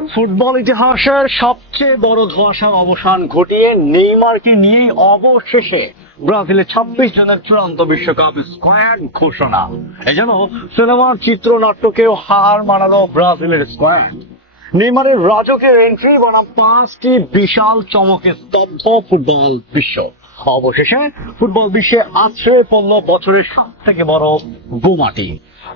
Football ইতিহাসের সবচেয়ে বড় ধোঁয়াশার অবসান ঘটিয়ে নেইমারকে নিয়ে অবশেষে ব্রাজিলের 26 জনের চূড়ান্ত বিশ্বকাপ স্কোয়াড ঘোষণা। এজন্য সিনেমার চিত্রনাট্যকেও হার মানানো ব্রাজিলের স্কোয়াড। নেইমারের রাজকীয় এন্ট্রি বনাম 5টি বিশাল চমকে স্তব্ধ ফুটবল বিশ্ব। অবশেষে ফুটবল বিশ্বে আছড়ে পড়ল বছরের সব থেকে বড় বোমাটি।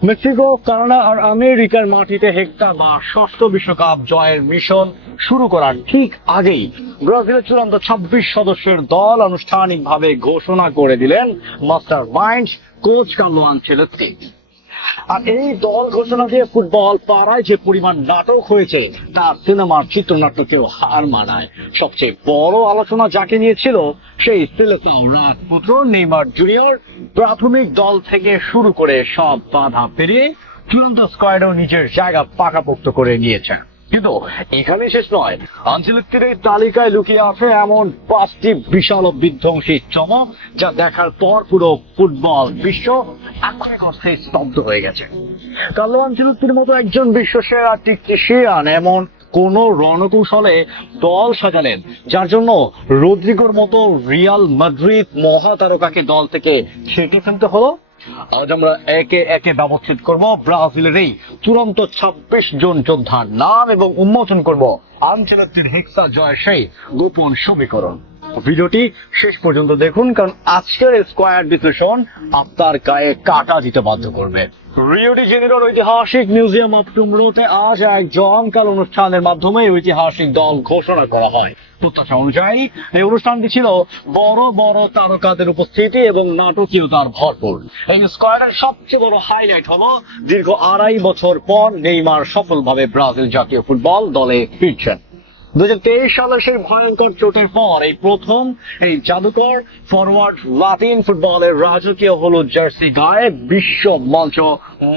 মেক্সিকো, কানাডা আর আমেরিকার মাটিতে হেক্টর বা ষষ্ঠ বিশ্বকাপ জয়ের মিশন শুরু করার ঠিক আগেই ব্রাজিলের চূড়ান্ত 26 সদস্যের দল আনুষ্ঠানিকভাবে ঘোষণা করে দিলেন mastermind coach Carlo Ancelotti. আর এই দল ঘোষণা দিয়ে ফুটবল পাড়ায় যে পরিমাণ নাটক হয়েছে তা সিনেমার চিত্রনাট্যকেও হার মানায়। সবচেয়ে বড় আলোচনা যাকে নিয়েছিল সেই সিলেসাও রাজপুত্র নেইমার জুনিয়র প্রাথমিক দল থেকে শুরু করে সব বাধা পেরিয়ে চূড়ান্ত স্কোয়াডেও নিজের জায়গা পাকাপোক্ত করে নিয়েছেন। কিন্তু এখানে শেষ নয়, আনচেলত্তির এই তালিকায় লুকিয়ে আছে এমন 5টি বিশাল ও বিধ্বংসী চমক যা দেখার পর পুরো ফুটবল বিশ্ব এখনই অর্থে স্তব্ধ হয়ে গেছে। কার্লো আনচেলত্তির মতো একজন বিশ্বসেরা টেকনিশিয়ান এমন কোন রণকৌশলে দল সাজালেন যার জন্য রদ্রিগোর মতো রিয়াল মাদ্রিদ মহাতারকাকে দল থেকে ছেঁটে ফেলতে হলো? আজ আমরা একে একে ব্যবচ্ছেদ করব ব্রাজিলের এই চূড়ান্ত 26 জন যোদ্ধার নাম এবং উন্মোচন করব আনচেলত্তির হেক্সা জয়ের সেই গোপন সমীকরণ। ভিডিওটি শেষ পর্যন্ত দেখুন, কারণ আজকের স্কোয়াড বিশ্লেষণ আপনার গায়ে কাটা দিতে বাধ্য করবে। রিও ডি জেনেরোর ঐতিহাসিক মিউজিয়াম অফ টুমরোতে আজ এক জমকালো অনুষ্ঠানের মাধ্যমে ঐতিহাসিক দল ঘোষণা করা হয়। প্রত্যাশা অনুযায়ী এই অনুষ্ঠানটি ছিল বড় বড় তারকাদের উপস্থিতি এবং নাটকীয়তার ভরপুর। এই স্কোয়াডের সবচেয়ে বড় হাইলাইট হলো দীর্ঘ 2.5 বছর পর নেইমার সফলভাবে ব্রাজিল জাতীয় ফুটবল দলে ফিরছেন। 2023 সালের সেই ভয়ঙ্কর চোটের পর এই প্রথম এই জাদুকর ফরওয়ার্ড লাতিন ফুটবলের রাজকীয় হলুদ জার্সি গায়ে বিশ্ব মঞ্চ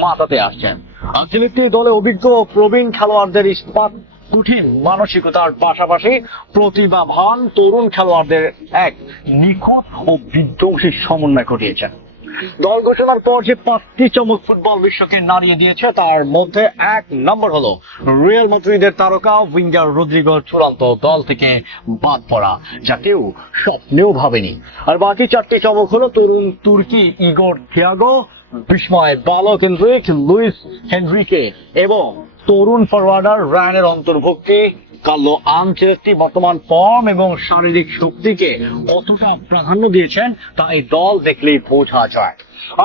মাতাতে আসছেন। আনচেলত্তি দলে অভিজ্ঞ ও প্রবীণ খেলোয়াড়দের ইস্পাত কঠিন মানসিকতার পাশাপাশি প্রতিভাবান তরুণ খেলোয়াড়দের এক নিখুঁত ও বিধ্বংসী সমন্বয় ঘটিয়েছেন। দল ঘোষণার পর যে 5টি চমক ফুটবল বিশ্বকে নাড়িয়ে দিয়েছে তার মধ্যে 1 নম্বর হলো রিয়াল মাদ্রিদের তারকা উইঙ্গার রদ্রিগোর চূড়ান্ত দল থেকে বাদ পড়া, যা কেউ স্বপ্নেও ভাবেনি। আর বাকি 4টি চমক হলো তরুণ তুর্কি ইগোর থিয়াগো, বিস্ময় বালক এনরিক লুইস হেনরিকে এবং তরুণ ফরওয়ার্ডার রায়ানের অন্তর্ভুক্তি। কার্লো আনচেলত্তি বর্তমান ফর্ম এবং শারীরিক শক্তিকে কতটা প্রাধান্য দিয়েছেন তা এই দল দেখলেই বোঝা যায়।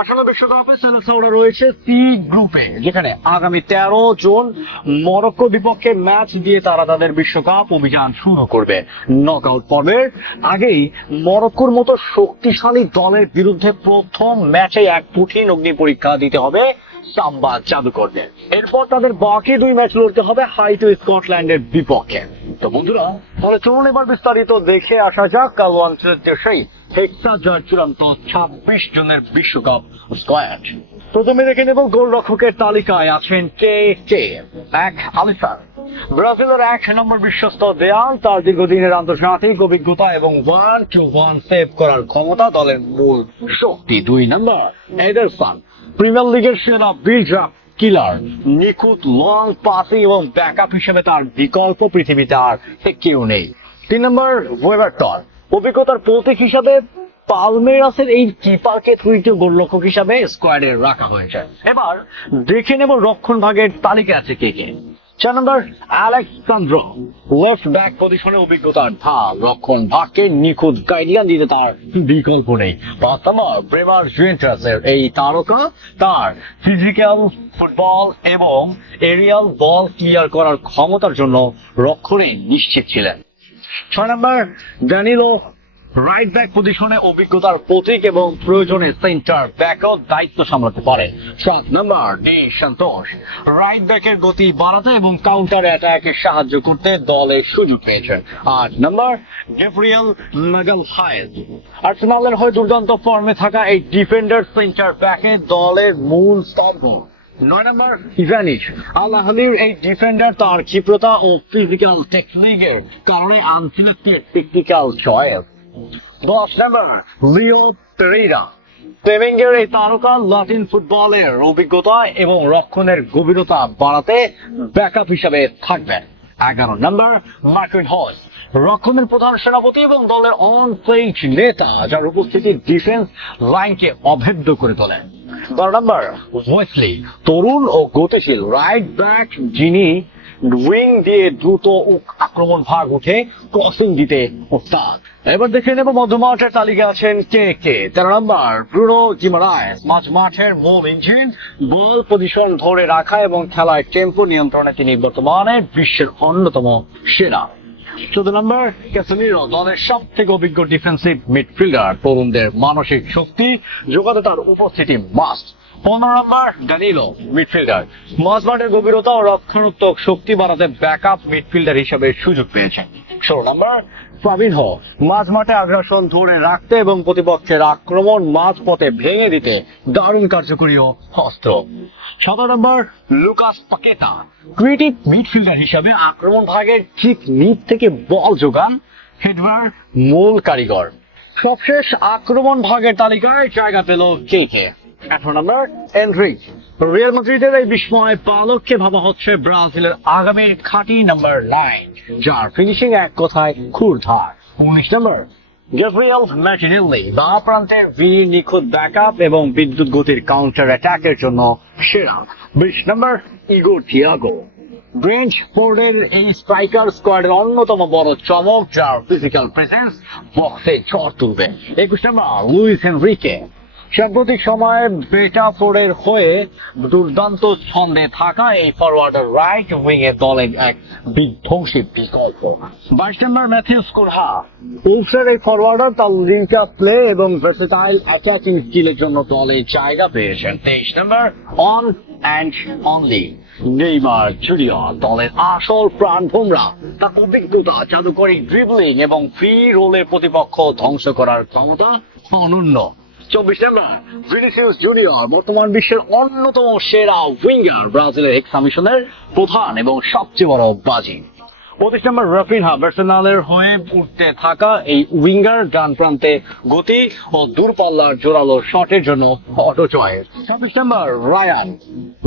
আসলে বিশ্বকাপে সেলেসাওরা রয়েছে সি গ্রুপে, যেখানে আগামী 13 জুন মরক্কো বিপক্ষে ম্যাচ দিয়ে তারা তাদের বিশ্বকাপ অভিযান শুরু করবে। নকআউট পর্বের আগেই মরক্কোর মতো শক্তিশালী দলের বিরুদ্ধে প্রথম ম্যাচে এক কঠিন অগ্নি পরীক্ষা দিতে হবে সাম্বা জাদুকরদের। এরপর তাদের বাকি 2 ম্যাচ লড়তে হবে হাইটি স্কটল্যান্ডের বিপক্ষে। তো বন্ধুরা, তাহলে চলুন এবার বিস্তারিত দেখে আসা যাক কার্লো আনচেলত্তির সেই হেক্সা জয়ের চূড়ান্ত 26 জনের বিশ্বকাপ স্কোয়াড। প্রথমে দেখে নেব গোলরক্ষকের তালিকায় আছেন এক আলিসার। ব্রাজিলের 1 নম্বর বিশ্বস্ত দেয়াল, তার দীর্ঘদিনের আন্তর্জাতিক অভিজ্ঞতা এবং 1-to-1 সেভ করার ক্ষমতা দলের মূল শক্তি। 2 নম্বর এডারসন, প্রিমিয়ার লিগের সেরা বিল্ড আপ কিলার, নিখুঁত লং পাসিং এবং ব্যাকআপ হিসেবে তার বিকল্প পৃথিবীতে আর কেউ নেই। 3 নম্বর ওয়েভারটন, অভিজ্ঞতার প্রতীক হিসাবে পালমেরাসের এই কিপারকে তৃতীয় গোলরক্ষক হিসাবে স্কোয়াডে রাখা হয়েছে। এবার দেখে নেব রক্ষণ ভাগের তালিকা আছে কে কে। 4 নম্বর আলেক্সান্দ্রো, লেফট ব্যাক পজিশনে অভিজ্ঞতার ঢাল, রক্ষণ ভাগকে নিখুঁত গাইডিয়ান দিতে তার বিকল্প নেই। 5 নম্বর ব্রেমার জুয়েন্টাসের এই তারকা তার ফিজিক্যাল ফুটবল এবং এরিয়াল বল ক্লিয়ার করার ক্ষমতার জন্য রক্ষণে নিশ্চিত ছিলেন। 6 নম্বর ড্যানিলো, রাইট ব্যাক পজিশনে অভিজ্ঞতার প্রতীক এবং প্রয়োজনে সেন্টার ব্যাকও দায়িত্ব সামলাতে পারে। 7 নম্বর ডি সন্তোষ, রাইট ব্যাকের গতি বাড়াতে এবং কাউন্টার অ্যাটাকে সাহায্য করতে দলে সুযোগ পেয়েছেন। 8 নম্বর গ্যাব্রিয়েল মাগালহায়েজ, আর্সেনালের হয়ে দুর্দান্ত ফর্মে থাকা এই ডিফেন্ডার সেন্টার ব্যাকে দলের মূল স্তম্ভ। 9 নম্বর ইভানিচ, আল আহলির এই ডিফেন্ডার তার ক্ষিপ্রতা ও ফিজিক্যাল টেকনিকের কারণে আনচেলত্তির টেকনিক্যাল চয়েস। 10 নম্বর লিও পেরেইরা, পেভেঙ্গের এই তারকা লাতিন ফুটবলের অভিজ্ঞতা এবং রক্ষণের গভীরতা বাড়াতে ব্যাকআপ হিসাবে থাকবেন। 11 নম্বর মার্কুইন হস, রক্ষণের প্রধান সেনাপতি এবং দলের অন পেজ নেতা, যার উপস্থিতি ডিফেন্স লাইনকে অভেদ্য করে তোলে। 12 নম্বর ওয়েসলি, তরুণ ও গতিশীল রাইট ব্যাক, যিনি উইং দিয়ে দ্রুত আক্রমণ ভাগ উঠে ক্রসিং দিতে ওস্তাদ। এবার দেখে নেব মধ্যমাঠের তালিকা আছেন কে কে। 13 নম্বর ব্রুনো গিমারায়েস, মাঝ মাঠের মূল ইঞ্জিন, বল পজিশন ধরে রাখা এবং খেলায় টেম্পো নিয়ন্ত্রণে তিনি বর্তমানে বিশ্বের অন্যতম সেরা। 14 নম্বর ক্যাসেমিরো, দলের সব থেকে অভিজ্ঞ ডিফেন্সিভ মিডফিল্ডার, তরুণদের মানসিক শক্তি যোগাতে তার উপস্থিতি মাস্ট। 15 নম্বর ড্যানিলো, মিডফিল্ডার, মাঝমাঠের গভীরতা ও রক্ষণাত্মক শক্তি বাড়াতে ব্যাকআপ মিডফিল্ডার হিসেবে সুযোগ পেয়েছেন। 16 নম্বর ফাবিনহো, মাঝমাঠে আগ্রাসন ধরে রাখতে এবং প্রতিপক্ষের আক্রমণ মাঝপথে ভেঙে দিতে দারুণ কার্যকরী ও অস্ত্র। 17 নম্বর লুকাস পাকেতা, ক্রিয়েটিভ মিডফিল্ডার হিসাবে আক্রমণ ভাগের ঠিক নিচ থেকে বল যোগান, হেডওয়ার মূল কারিগর। সবশেষ আক্রমণ ভাগের তালিকায় জায়গা পেল কে কে। 18 নম্বর এনরিক, রিয়াল মাদ্রিদের এই বিস্ময় পালককে ভাবা হচ্ছে ব্রাজিলের আগামীর খাঁটি নাম্বার 9, যার ফিনিশিং এক কথায় ক্ষুরধার। 19 নম্বর গ্যাব্রিয়েল মার্টিনেল্লি, বাঁ প্রান্তের ভিড় নিখুঁত ব্যাকআপ এবং বিদ্যুৎ গতির কাউন্টার অ্যাটাকের জন্য সেরা। 20 নম্বর ইগো থিয়াগো, ব্রেন্টফোর্ডের এই স্ট্রাইকার স্কোয়াডের অন্যতম বড় চমক, যার ফিজিক্যাল প্রেজেন্স বক্সে ঝড় তুলবে। 21 নম্বর লুইস হেনরিকে, সাম্প্রতিক সময়ে বেটাফোর্ডের হয়ে দুর্দান্ত ছন্দে থাকা এই ফরওয়ার্ডার রাইট উইং এ দলের এক বিধ্বংসী বিকল্প। 22 নম্বর ম্যাথিউস কুনহা, উলফসের এই ফরওয়ার্ডার তার লিঙ্কআপ প্লে এবং ভার্সেটাইল অ্যাটাকিং স্কিলের জন্য দলে জায়গা পেয়েছেন। 23 নম্বর one and only Neymar junior, দলের আসল প্রাণ ভোমরা, তার অভিজ্ঞতা, জাদুকরী ড্রিবলিং এবং ফ্রি রোলে প্রতিপক্ষ ধ্বংস করার ক্ষমতা অনন্য। 24 নম্বর ভিনিসিয়াস জুনিয়র, বর্তমান বিশ্বের অন্যতম সেরা উইঙ্গার, ব্রাজিলের এক্স মিশনের প্রধান এবং সবচেয়ে বড় বাজি। 25 নম্বর রাফিনহা, আর্সেনালের হয়ে উঠতে থাকা এই উইঙ্গার, ডান প্রান্তে গতি ও দূরপাল্লার জোরালো শটের জন্য অটো চয়েস। 26 নম্বর রায়ান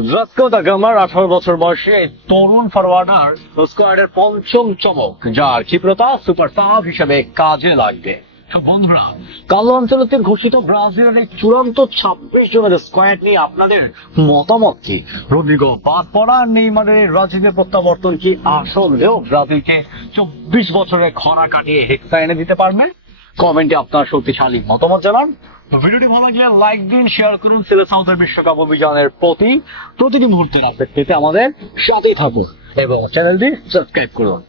ভাস্কো দা গামার, 18 বছর বয়সী এই তরুণ ফরওয়ার্ডার স্কোয়াডের পঞ্চম চমক, যার ক্ষিপ্রতা সুপার সাব হিসেবে কাজে লাগবে। বন্ধুরা, কালো আঞ্চলিকের ঘোষিত ব্রাজিলের এই চূড়ান্ত 26 জনের স্কোয়াড নিয়ে আপনাদের মতামত কি? রদ্রিগো বাদ পড়া, নেইমারের ব্রাজিলের প্রত্যাবর্তন কি আসলেও ব্রাজিলকে 24 বছরের খরা কাটিয়ে হেক্সা এনে দিতে পারবে? কমেন্টে আপনার শক্তিশালী মতামত জানান। ভিডিওটি ভালো লাগলে লাইক দিন, শেয়ার করুন। সিলে সাউথের বিশ্বকাপ অভিযানের প্রতিটি মুহূর্তের আপডেট পেতে আমাদের সাথেই থাকুন এবং চ্যানেলটি সাবস্ক্রাইব করুন।